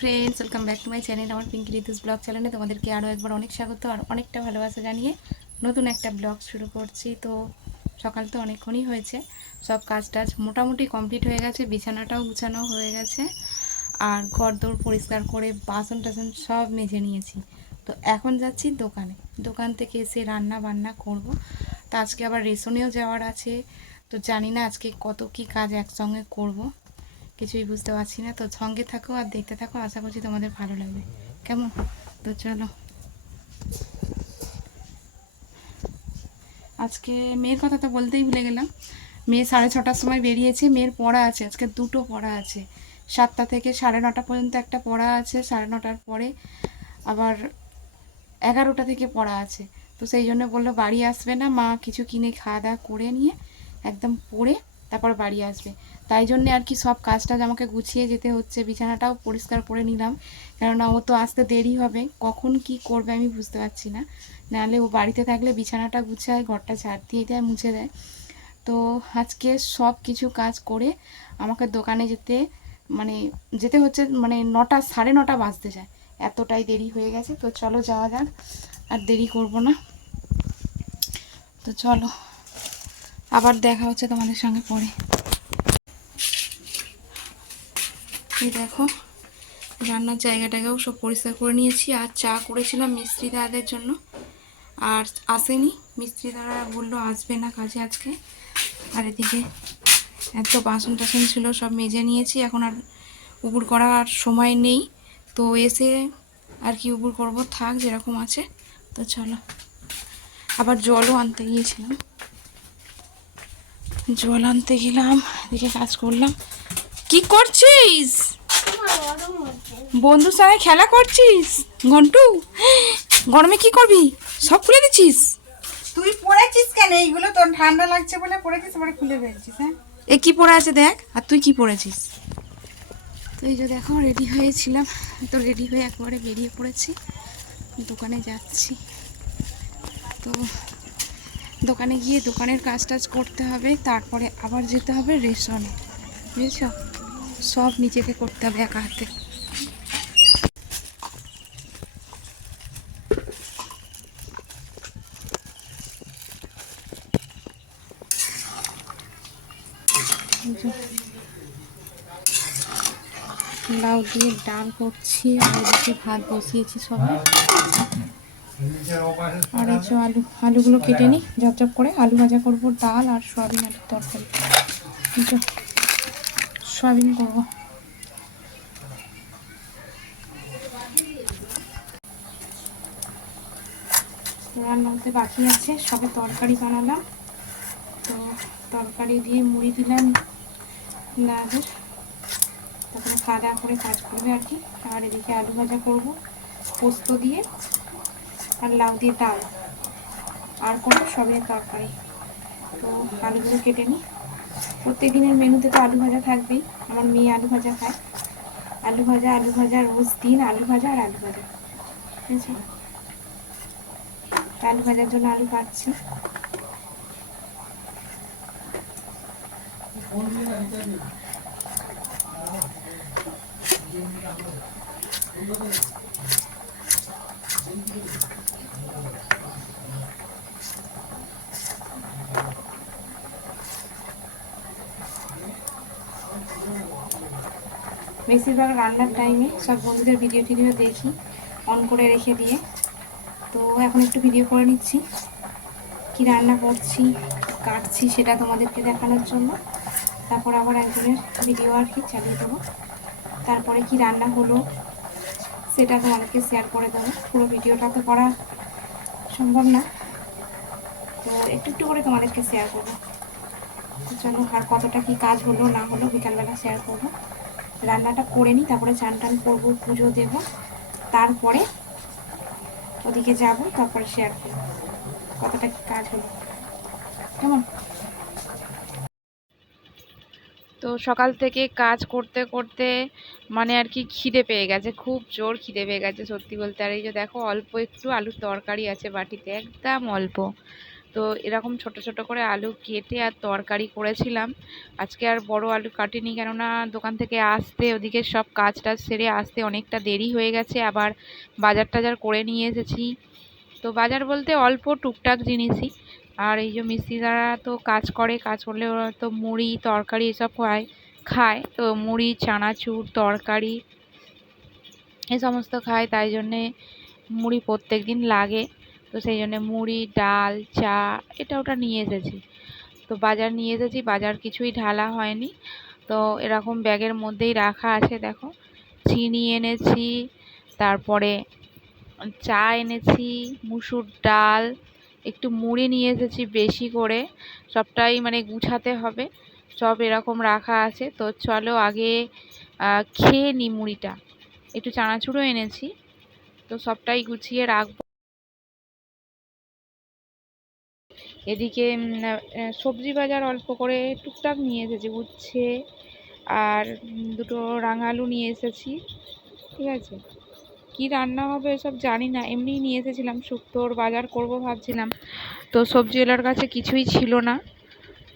Friends welcome back to my channel আমার Pinky Ritu's blog চ্যানেলে তোমাদেরকে আরও একবার অনেক স্বাগত আর অনেকটা ভালোবাসা জানিয়ে নতুন একটা ব্লগ শুরু করছি। তো সকাল তো অনেকক্ষণই হয়েছে, সব কাজ টাজ মোটামুটি কমপ্লিট হয়ে গেছে, বিছানাটাও গুছানো হয়ে গেছে, আর ঘর দৌড় পরিষ্কার করে বাসন টাসন সব মেজে নিয়েছি। তো এখন যাচ্ছি দোকানে, দোকান থেকে এসে রান্না বান্না করব। তো আজকে আবার রেশনেও যাওয়ার আছে, তো জানি না আজকে কত কি কাজ একসঙ্গে করব। কিছুই বুঝতে পারছি না। তো সঙ্গে থাকো আর দেখতে থাকো, আশা করছি তোমাদের ভালো লাগবে। কেমন? তো চলো। আজকে মেয়ের কথা তো বলতেই ভুলে গেলাম। মেয়ে সাড়ে ছটার সময় বেরিয়েছে, মেয়ের পড়া আছে, আজকে দুটো পড়া আছে। সাতটা থেকে সাড়ে নটা পর্যন্ত একটা পড়া আছে, সাড়ে নটার পরে আবার এগারোটা থেকে পড়া আছে। তো সেই জন্য বলল বাড়ি আসবে না, মা কিছু কিনে খাওয়া দাওয়া করে নিয়ে একদম পড়ে তারপর বাড়ি আসবে। তাই জন্যে আর কি সব কাজ টাজ আমাকে গুছিয়ে যেতে হচ্ছে। বিছানাটাও পরিষ্কার করে নিলাম। কেননা ও তো আসতে দেরি হবে। কখন কি করবে আমি বুঝতে পারছি না। নাহলে ও বাড়িতে থাকলে বিছানাটা গুছায়, ঘরটা ঝাড় দিয়ে দেয়, মুছে দেয়। তো আজকে সব কিছু কাজ করে আমাকে দোকানে যেতে মানে যেতে হচ্ছে মানে নটা, সাড়ে নটা বাজতে যায়। এতটাই দেরি হয়ে গেছে। তো চলো যাওয়া যাক। আর দেরি করব না। তো চলো। আবার দেখা হচ্ছে তোমাদের সঙ্গে পরে। এই দেখো, রান্নার জায়গাটাকেও সব পরিষ্কার করে নিয়েছি। আর চা করেছিলাম মিস্ত্রি দাদাদের জন্য। আর আসেনি। মিস্ত্রি দাদা বলল, আসবে না কাজে আজকে। আর এদিকে এত বাসন টাসন ছিল, সব মেজে নিয়েছি। এখন আর উপুর করার সময় নেই। তো এসে আর কি উপুর করব, থাক যেরকম আছে। তো চলো, আবার জলও আনতে গিয়েছিলাম। জল আনতে গেলাম এদিকে কাজ করলাম। কি করছিস? বন্ধুর সঙ্গে খেলা করছিস? ঘন্টু গরমে কি করবি? সব খুলে দিচ্ছিস? তুই পড়েছিস কেন? এইগুলো তোর ঠান্ডা লাগছে বলে পড়েছিস পরে খুলে ফেলছিস হ্যাঁ? এ কি পরে আছে দেখ আর তুই কি পরেছিস তুই যে দেখো রেডি হয়েছিলাম। তো রেডি হয়ে একবারে বেরিয়ে পড়েছি। দোকানে যাচ্ছি। তো দোকানে গিয়ে দোকানের কাজ টাজ করতে হবে, তারপরে আবার যেতে হবে রেশনে। বুঝেছ? সব নিজেকে করতে হবে একা হাতে। লাউ দিয়ে ডাল করছি আর ভাত বসিয়েছি সবাই। আর এই যে আলু, আলুগুলো কেটে নিই, ঝপঝপ করে। আলু ভাজা করব, ডাল আর সয়াবিন আলুর তরকারি। সয়াবিন করব। রান্না বাকি আছে, সবে তরকারি বানালাম। তো তরকারি দিয়ে মুড়ি দিলাম দাদের তারপরে খাওয়া করে কাজ করবে আর কি। আর এদিকে আলু ভাজা করব, পোস্ত দিয়ে। আর লাউ দিয়ে ডাল। আর কোনো সবের তরকারি। তো আলুগুলো কেটে নিই। প্রত্যেক দিনের মেনুতে তো আলু ভাজা থাকবেই। আমার মেয়ে আলু ভাজা খায়। আলু ভাজা আলু ভাজা, রোজ দিন আলু ভাজা আর আলু ভাজা। ঠিক আলু ভাজার জন্য আলু কাটছি। বেশিরভাগ রান্নার টাইমে সব বন্ধুদের ভিডিও টিডিও দেখি অন করে রেখে দিয়ে। তো এখন একটু ভিডিও করে নিচ্ছি। কি রান্না করছি কাটছি সেটা তোমাদেরকে দেখানোর জন্য। তারপর আবার একজনের ভিডিও আর কি চালিয়ে দেবো। তারপরে কি রান্না হলো, সেটা তোমাদেরকে শেয়ার করে দেবো। পুরো ভিডিওটা তো করা সম্ভব না। তো একটু একটু করে তোমাদেরকে শেয়ার করব। চলো, আর কতটা কি কাজ হলো, না হলো, বিকালবেলা শেয়ার করব। রান্নাটা করে নিই, তারপরে চান টান করব, পুজো দেব, তারপরে ওদিকে যাব, তারপরে শেয়ার করব, কতটা কি কাজ হলো। কেমন? তো সকাল থেকে কাজ করতে করতে মানে আর কি খিদে পেয়ে গেছে, খুব জোর খিদে পেয়ে গেছে সত্যি বলতে। আর এই যে দেখো, অল্প একটু আলুর তরকারি আছে বাটিতে, একদম অল্প। তো এরকম ছোট ছোট করে আলু কেটে আর তরকারি করেছিলাম। আজকে আর বড় আলু কাটিনি কেননা দোকান থেকে আসতে, ওদিকে সব কাজ টাজ সেরে আসতে অনেকটা দেরি হয়ে গেছে। আবার বাজার টাজার করে নিয়ে এসেছি। তো বাজার বলতে অল্প টুকটাক জিনিসই। আর এই যে মিস্ত্রিরা তো কাজ করে, কাজ করলে ওরা তো মুড়ি, তরকারি এসব খায় খায়। তো মুড়ি, চানাচুর, তরকারি এ সমস্ত খায়, তাই জন্যে মুড়ি প্রত্যেক দিন লাগে। তো সেই জন্যে মুড়ি, ডাল, চা, এটা ওটা নিয়ে এসেছি। তো বাজার নিয়ে এসেছি, বাজার কিছুই ঢালা হয়নি। তো এরকম ব্যাগের মধ্যেই রাখা আছে, দেখো। চিনি এনেছি, তারপরে চা এনেছি, মুসুর ডাল, একটু মুড়ি নিয়ে এসেছি বেশি করে। সবটাই মানে গুছাতে হবে, সব এরকম রাখা আছে। তো চলো আগে খেয়ে নিই মুড়িটা। একটু চানাচুরও এনেছি, তো সবটাই গুছিয়ে রাখব। এদিকে সবজি বাজার অল্প করে টুকটাক নিয়ে এসেছি, উচ্ছে আর দুটো রাঙালু নিয়ে এসেছি, ঠিক আছে? কি রান্না হবে এসব জানি না, এমনিই নিয়ে এসেছিলাম, শুক্তোর বাজার করব ভাবছিলাম। তো সবজিওয়ালার কাছে কিছুই ছিল না।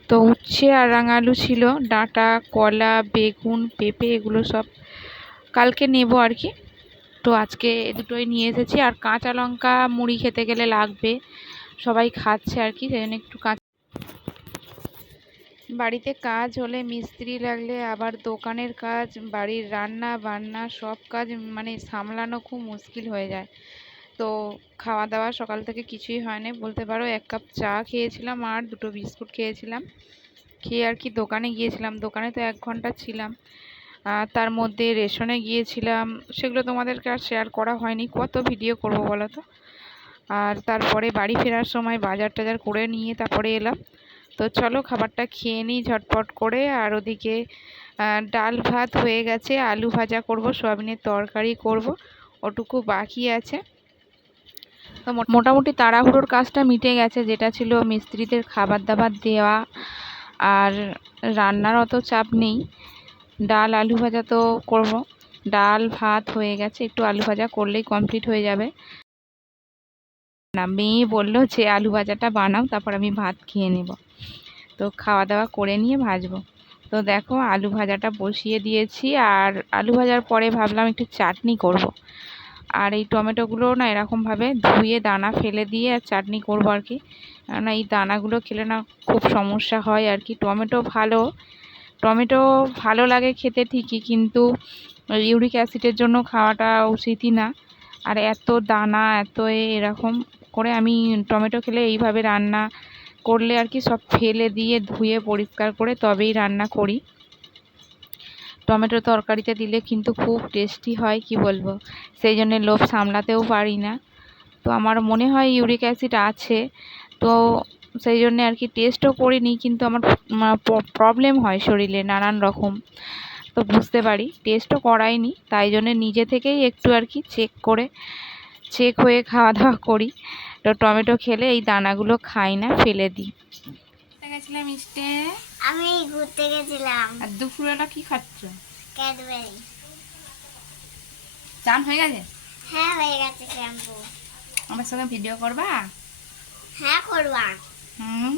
তো উচ্ছে আর রাঙালু ছিল, ডাঁটা, কলা, বেগুন, পেঁপে, এগুলো সব কালকে নেব আর কি। তো আজকে দুটোই নিয়ে এসেছি, আর কাঁচা লঙ্কা, মুড়ি খেতে গেলে লাগবে। সবাই খাচ্ছে আর কি, সেই জন্য একটু কাঁচা বাড়িতে কাজ হলে মিস্ত্রি লাগলে আবার দোকানের কাজ, বাড়ির রান্না বান্না সব কাজ মানে সামলানো খুব মুশকিল হয়ে যায়। তো খাওয়া দাওয়া সকাল থেকে কিছুই হয়নি বলতে পারো এক কাপ চা খেয়েছিলাম আর দুটো বিস্কুট খেয়েছিলাম। খেয়ে আর কি দোকানে গিয়েছিলাম, দোকানে তো এক ঘণ্টা ছিলাম। তার মধ্যে রেশনে গিয়েছিলাম, সেগুলো তোমাদেরকে আর শেয়ার করা হয়নি, কত ভিডিও করব বলো তো? আর তারপরে বাড়ি ফেরার সময় বাজার টাজার করে নিয়ে তারপরে এলাম। তো চলো খাবারটা খেয়ে নিই ঝটপট করে। আর ওদিকে ডাল ভাত হয়ে গেছে, আলু ভাজা করব, সোয়াবিনের তরকারি করব, ওটুকু বাকি আছে। তো মোটামুটি তাড়াহুড়োর কাজটা মিটে গেছে, যেটা ছিল মিস্ত্রিদের খাবার দাবার দেওয়া আর রান্নার অত চাপ নেই। ডাল, আলু ভাজা তো করব। ডাল, ভাত হয়ে গেছে, একটু আলু ভাজা করলেই কমপ্লিট হয়ে যাবে। না, মেয়ে বলল যে আলু ভাজাটা বানাও, তারপর আমি ভাত খেয়ে নেব। তো খাওয়া দাওয়া করে নিয়ে ভাজবো। তো দেখো আলু ভাজাটা বসিয়ে দিয়েছি, আর আলু ভাজার পরে ভাবলাম একটু চাটনি করব। আর এই টমেটোগুলো না এরকমভাবে ধুয়ে দানা ফেলে দিয়ে আর চাটনি করব আর কি। কেননা এই দানাগুলো খেলে না খুব সমস্যা হয় আর কি। টমেটো ভালো টমেটো ভালো লাগে খেতে ঠিকই, কিন্তু ইউরিক অ্যাসিডের জন্য খাওয়াটা উচিতই না। আর এত দানা, এত এরকম করে আমি টমেটো খেলে এইভাবে রান্না করলে আর কি সব ফেলে দিয়ে ধুয়ে পরিষ্কার করে তবেই রান্না করি। টমেটো তরকারিতে দিলে কিন্তু খুব টেস্টি হয়, কি বলব? সেই জন্য লোভ সামলাতেও পারি না। তো আমার মনে হয় ইউরিক অ্যাসিড আছে, তো সেই জন্যে আর কি টেস্টও করিনি, কিন্তু আমার প্রবলেম হয় শরীরে নানান রকম। তো বুঝতে পারি টেস্টও করাইনি, তাই জন্যে নিজে থেকেই একটু আর কি চেক করে চেক হয়ে খাওয়া দাওয়া করি। তো টমেটো খেলে এই দানাগুলো খাই না ফেলে দিই। গেছিলাম আমি ঘুরতে গেছিলাম। আর দুপুরবেলা কি খাচ্ছ? ক্যাডবেরি। চান হয়ে গেছে? হ্যাঁ হয়ে গেছে শ্যাম্পু। আমার সঙ্গে ভিডিও করবা? হ্যাঁ করবা। হুম।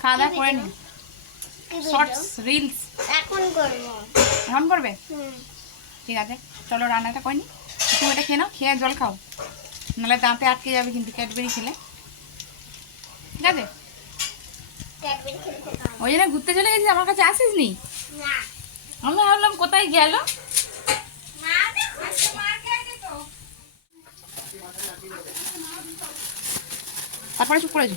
খাওয়া দাওয়া করে নি। Shorts reels. এখন করব। এখন করবে? হুম। ঠিক আছে? চলো রান্নাটা করে নি। তুমি এটা খেয়ে নাও খেয়ে জল খাও। নাহলে দাঁতে আটকে যাবে কিন্তু ক্যাডবেরি খেলে। ঠিক আছে? ওই জন্য ঘুরতে চলে গেছিস আমার কাছে আসিস নি? আমি ভাবলাম কোথায় গেল। তারপরে চুপ করেছি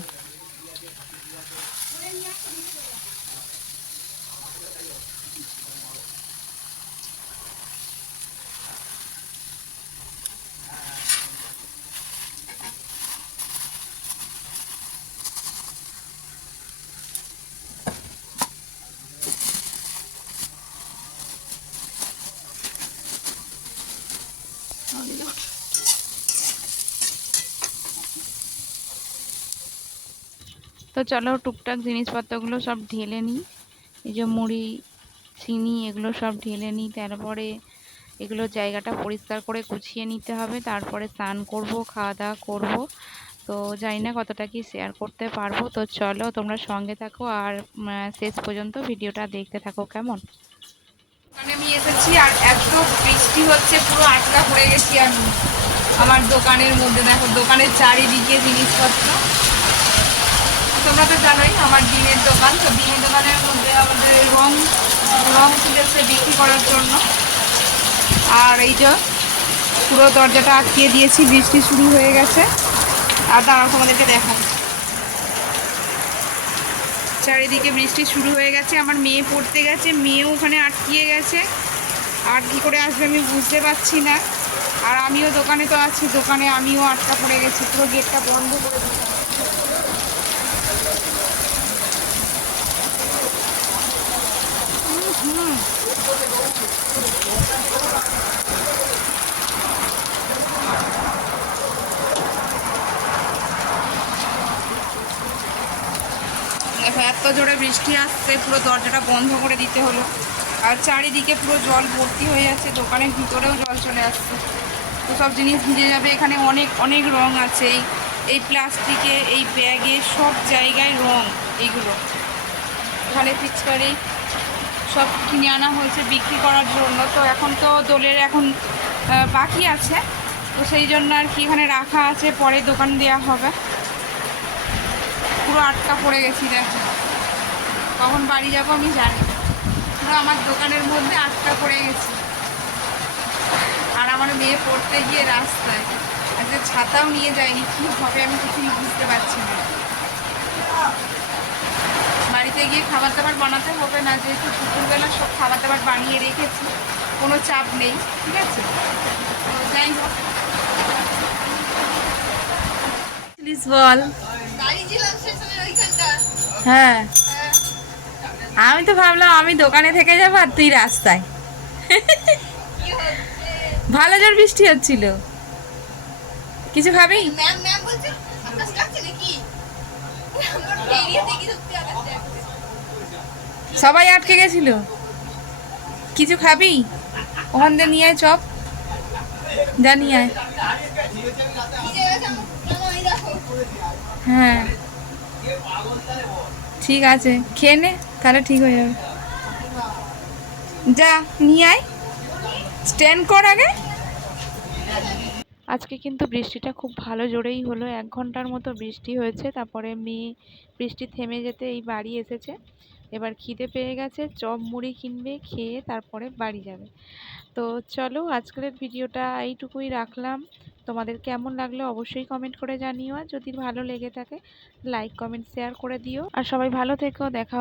তো চলো টুকটাক জিনিসপত্রগুলো সব ঢেলে নিই। এই যে মুড়ি, চিনি এগুলো সব ঢেলে নিই, তারপরে এগুলো জায়গাটা পরিষ্কার করে গুছিয়ে নিতে হবে, তারপরে স্নান করব, খাওয়া দাওয়া করব। তো জানি না কতটা কি শেয়ার করতে পারব। তো চলো তোমরা সঙ্গে থাকো আর শেষ পর্যন্ত ভিডিওটা দেখতে থাকো কেমন? আমি এসেছি আর এত বৃষ্টি হচ্ছে, পুরো আটকা পড়ে গেছি আমি। আমার দোকানের মধ্যে, দেখো দোকানের চারিদিকে জিনিসপত্র। তো জানোই আমার ডিমের দোকান। তো ডিমের দোকানের মধ্যে আমাদের রং রং তুলেছে বিক্রি করার জন্য। আর এই যে পুরো দরজাটা আটকিয়ে দিয়েছি, বৃষ্টি শুরু হয়ে গেছে। আর দাঁড়াও, তোমাদেরকে দেখাবো চারিদিকে বৃষ্টি শুরু হয়ে গেছে, আমার মেয়ে পড়তে গেছে, মেয়েও ওখানে আটকিয়ে গেছে। আর কী করে আসবে আমি বুঝতে পারছি না। আর আমিও দোকানে তো আছি, দোকানে আমিও আটকা পড়ে গেছি, পুরো গেটটা বন্ধ করে দিতে হবে। হুম, হুম। দেখো এত জোরে বৃষ্টি আসছে, পুরো দরজাটা বন্ধ করে দিতে হলো। আর চারিদিকে পুরো জল ভর্তি হয়ে যাচ্ছে, দোকানের ভিতরেও জল চলে আসছে। তো সব জিনিস ভিজে যাবে, এখানে অনেক অনেক রং আছে। এই এই প্লাস্টিকে, এই ব্যাগে সব জায়গায় রং, এইগুলো। এখানে পিচকারি সব কিনে আনা হয়েছে, বিক্রি করার জন্য। তো এখন তো দোলের এখন বাকি আছে। তো সেই জন্য আর কি এখানে রাখা আছে, পরে দোকান দেওয়া হবে। পুরো আটকা পড়ে গেছি, দেখো। কখন বাড়ি যাব আমি জানি পুরো আমার দোকানের মধ্যে আটকা পড়ে গেছি। আর আমার মেয়ে পড়তে গিয়ে রাস্তায়। আজকে ছাতাও নিয়ে যায়নি, কী হবে আমি কিছুই বুঝতে পারছি না। বাড়িতে গিয়ে খাবার দাবার বানাতে হবে না যেহেতু দুপুরবেলা সব খাবার দাবার বানিয়ে রেখেছি কোনো চাপ নেই ঠিক আছে? তো যাই হোক। প্লিজ বল। ওইখানটা। হ্যাঁ। আমি তো ভাবলাম আমি দোকানে থেকে যাব আর তুই রাস্তায়। ভালো জোর বৃষ্টি হচ্ছিল। কিছু খাবি ম্যাম ম্যাম বলছে আকাশ নাকি? আমার দেখি সত্যি আকাশ কাটছে সবাই আটকে গেছিল। কিছু খাবি? ওখান দিয়ে নিয়ে আয় চপ। যা নিয়ে আয়। হ্যাঁ। ঠিক আছে। খেয়ে নে, তাহলে ঠিক হয়ে যাবে। যা, নিয়ে আয়। স্ট্যান্ড কর আগে। আজকে কিন্তু বৃষ্টিটা খুব ভালো জোরেই হলো। এক ঘণ্টার মতো বৃষ্টি হয়েছে। তারপরে মেয়ে বৃষ্টি থেমে যেতে এই বাড়ি এসেছে। এবার খিদে পেয়ে গেছে, চপ, মুড়ি কিনবে, খেয়ে তারপরে বাড়ি যাবে। তো চলো আজকের ভিডিওটা এইটুকুই রাখলাম। তোমাদের কেমন লাগল অবশ্যই কমেন্ট করে জানিও। আর যদি ভালো লেগে থাকে লাইক কমেন্ট শেয়ার করে দিও। আর সবাই ভালো থেকো, দেখা